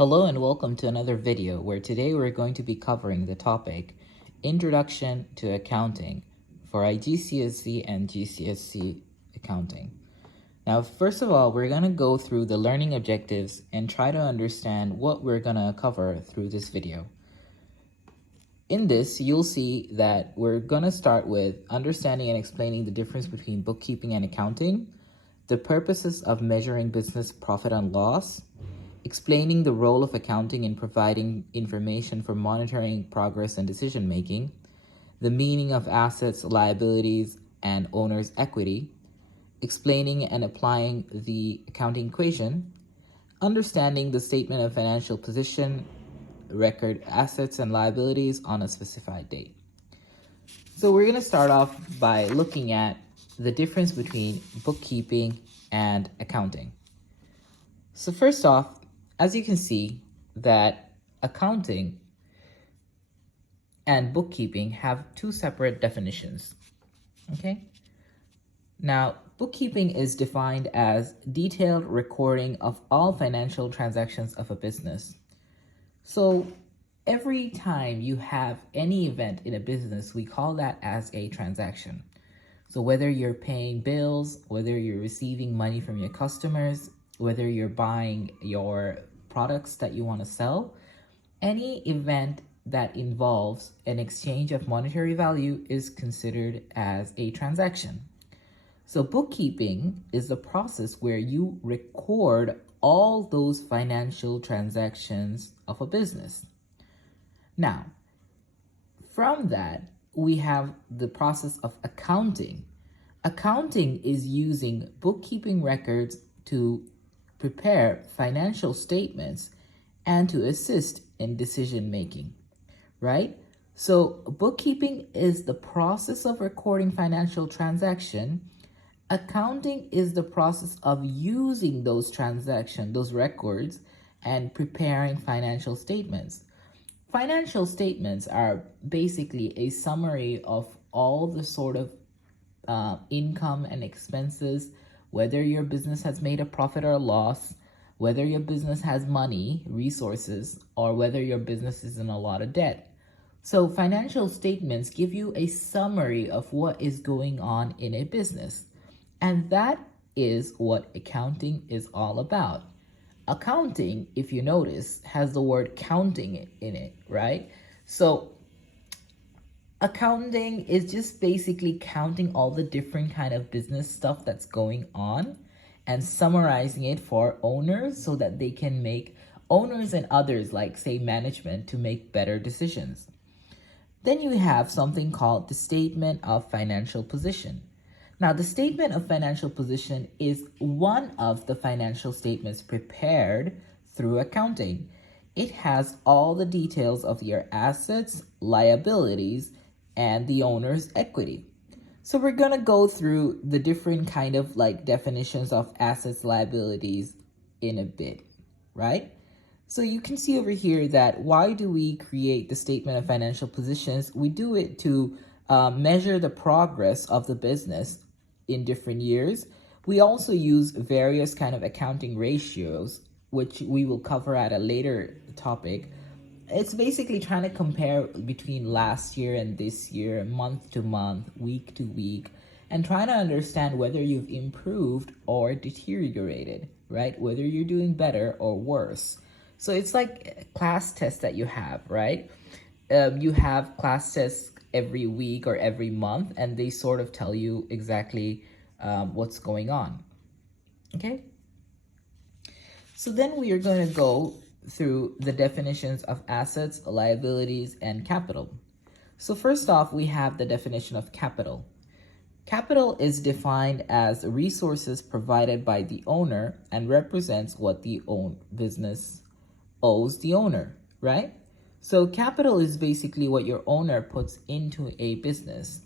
Hello and welcome to another video where today we're going to be covering the topic Introduction to Accounting for IGCSE and GCSE accounting. Now, first of all, we're going to go through the learning objectives and try to understand what we're going to cover through this video. In this, you'll see that we're going to start with understanding and explaining the difference between bookkeeping and accounting, the purposes of measuring business profit and loss, explaining the role of accounting in providing information for monitoring progress and decision-making, the meaning of assets, liabilities, and owner's equity, explaining and applying the accounting equation, understanding the statement of financial position, record assets and liabilities on a specified date. So we're going to start off by looking at the difference between bookkeeping and accounting. So first off, as you can see that accounting and bookkeeping have two separate definitions, okay? Now, bookkeeping is defined as detailed recording of all financial transactions of a business. So every time you have any event in a business, we call that as a transaction. So whether you're paying bills, whether you're receiving money from your customers, whether you're buying your products that you want to sell, any event that involves an exchange of monetary value is considered as a transaction. So bookkeeping is the process where you record all those financial transactions of a business. Now, from that, we have the process of accounting. Accounting is using bookkeeping records to prepare financial statements and to assist in decision making, right? So bookkeeping is the process of recording financial transaction. Accounting is the process of using those transactions, those records, and preparing financial statements. Financial statements are basically a summary of all the sort of income and expenses, whether your business has made a profit or a loss, whether your business has money, resources, or whether your business is in a lot of debt. So financial statements give you a summary of what is going on in a business. And that is what accounting is all about. Accounting, if you notice, has the word counting in it, right? So accounting is just basically counting all the different kind of business stuff that's going on and summarizing it for owners so that they can make owners and others, like say management, to make better decisions. Then you have something called the statement of financial position. Now, the statement of financial position is one of the financial statements prepared through accounting. It has all the details of your assets, liabilities, and the owner's equity. So we're going to go through the different kind of like definitions of assets, liabilities in a bit, right? So you can see over here that why do we create the statement of financial positions? We do it to measure the progress of the business in different years. We also use various kind of accounting ratios, which we will cover at a later topic. It's basically trying to compare between last year and this year, month to month, week to week, and trying to understand whether you've improved or deteriorated, right? Whether you're doing better or worse. So it's like a class test that you have, right? You have class tests every week or every month, and they sort of tell you exactly what's going on, okay? So then we are going to go through the definitions of assets, liabilities, and capital. So first off, we have the definition of capital. Capital is defined as resources provided by the owner and represents what the business owes the owner, right? So capital is basically what your owner puts into a business.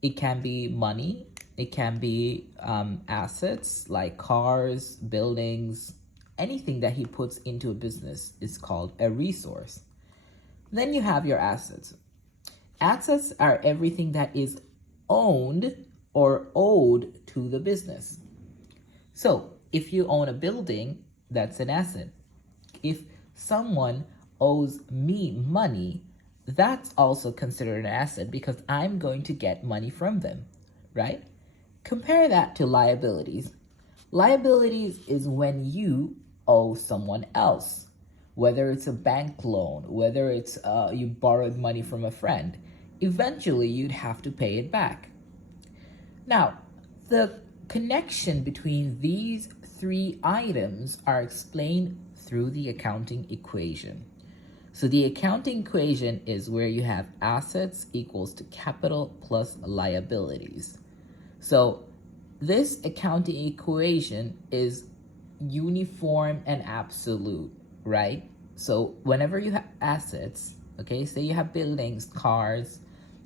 It can be money, it can be assets like cars, buildings, anything that he puts into a business is called a resource. Then you have your assets. Assets are everything that is owned or owed to the business. So if you own a building, that's an asset. if someone owes me money, that's also considered an asset because I'm going to get money from them, right? Compare that to liabilities. Liabilities is when you owe someone else, whether it's a bank loan, whether it's you borrowed money from a friend. Eventually, you'd have to pay it back. Now, the connection between these three items are explained through the accounting equation. So the accounting equation is where you have assets equals to capital plus liabilities. So this accounting equation is uniform and absolute, right? So whenever you have assets, okay, say you have buildings, cars,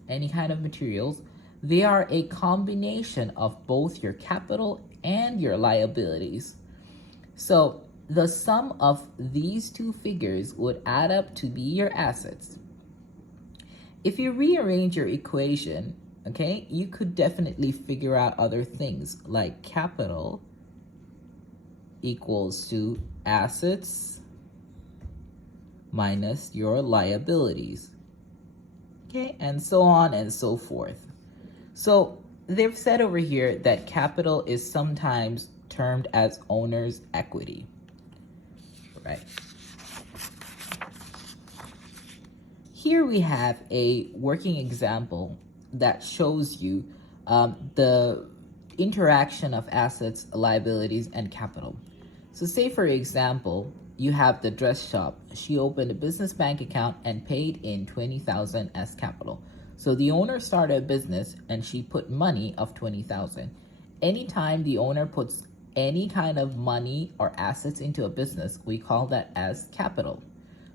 any kind of materials, they are a combination of both your capital and your liabilities. So the sum of these two figures would add up to be your assets. If you rearrange your equation, okay, you could definitely figure out other things like capital equals to assets minus your liabilities, okay, and so on and so forth. So they've said over here that capital is sometimes termed as owner's equity, right? Here we have a working example that shows you the interaction of assets, liabilities, and capital. So say for example, you have the dress shop. She opened a business bank account and paid in $20,000 as capital. So the owner started a business and she put money of $20,000. Anytime the owner puts any kind of money or assets into a business, we call that as capital.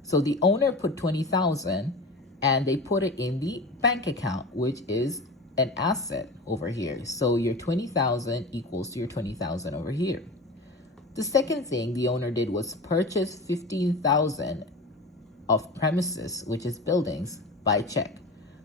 So the owner put $20,000 and they put it in the bank account, which is an asset over here. So your $20,000 equals to your $20,000 over here. The second thing the owner did was purchase $15,000 of premises, which is buildings, by check.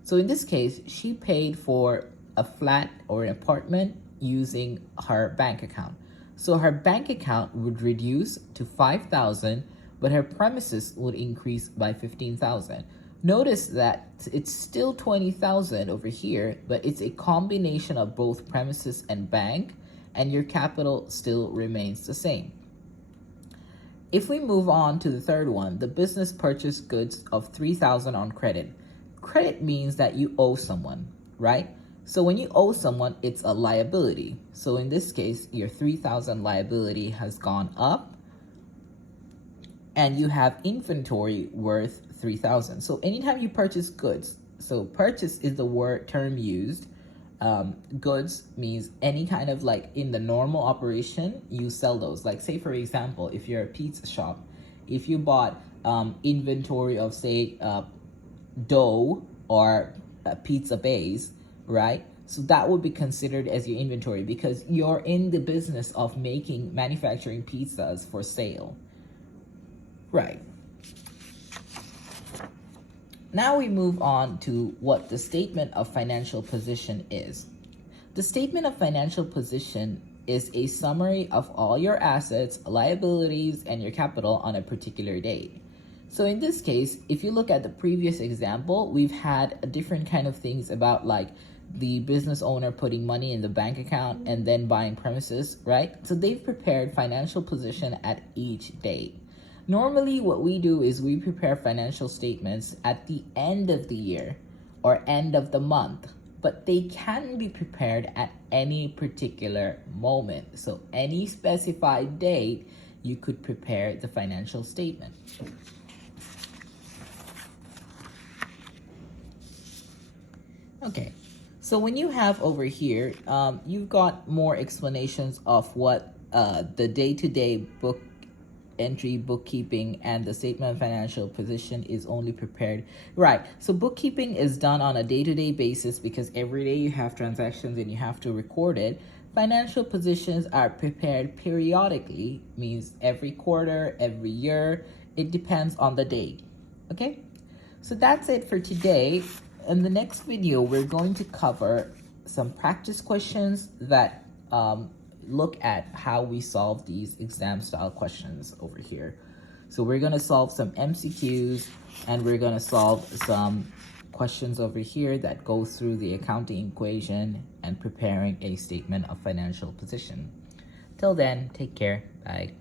So in this case, she paid for a flat or an apartment using her bank account. So her bank account would reduce to $5,000, but her premises would increase by $15,000. Notice that it's still $20,000 over here, but it's a combination of both premises and bank, and your capital still remains the same. If we move on to the third one, the business purchased goods of $3,000 on credit. Credit means that you owe someone, right? So when you owe someone, it's a liability. So in this case, your $3,000 liability has gone up and you have inventory worth $3,000. So anytime you purchase goods, so purchase is the term used. Goods means any kind of like in the normal operation, you sell those. Like say for example, if you're a pizza shop, if you bought inventory of say dough or pizza base, right? So that would be considered as your inventory because you're in the business of manufacturing pizzas for sale, right? Now we move on to what the statement of financial position is. The statement of financial position is a summary of all your assets, liabilities, and your capital on a particular date. So in this case, if you look at the previous example, we've had different kind of things about like the business owner putting money in the bank account and then buying premises, right? So they've prepared financial position at each date. Normally, what we do is we prepare financial statements at the end of the year or end of the month, but they can be prepared at any particular moment. So any specified date, you could prepare the financial statement. Okay, so when you have over here, you've got more explanations of what the day-to-day book entry, bookkeeping, and the statement of financial position is only prepared. Right, so bookkeeping is done on a day-to-day basis because every day you have transactions and you have to record it. Financial positions are prepared periodically, means every quarter, every year. It depends on the date, okay? So that's it for today. In the next video, we're going to cover some practice questions that look at how we solve these exam style questions over here. So we're gonna solve some MCQs and we're gonna solve some questions over here that go through the accounting equation and preparing a statement of financial position. Till then, take care. Bye.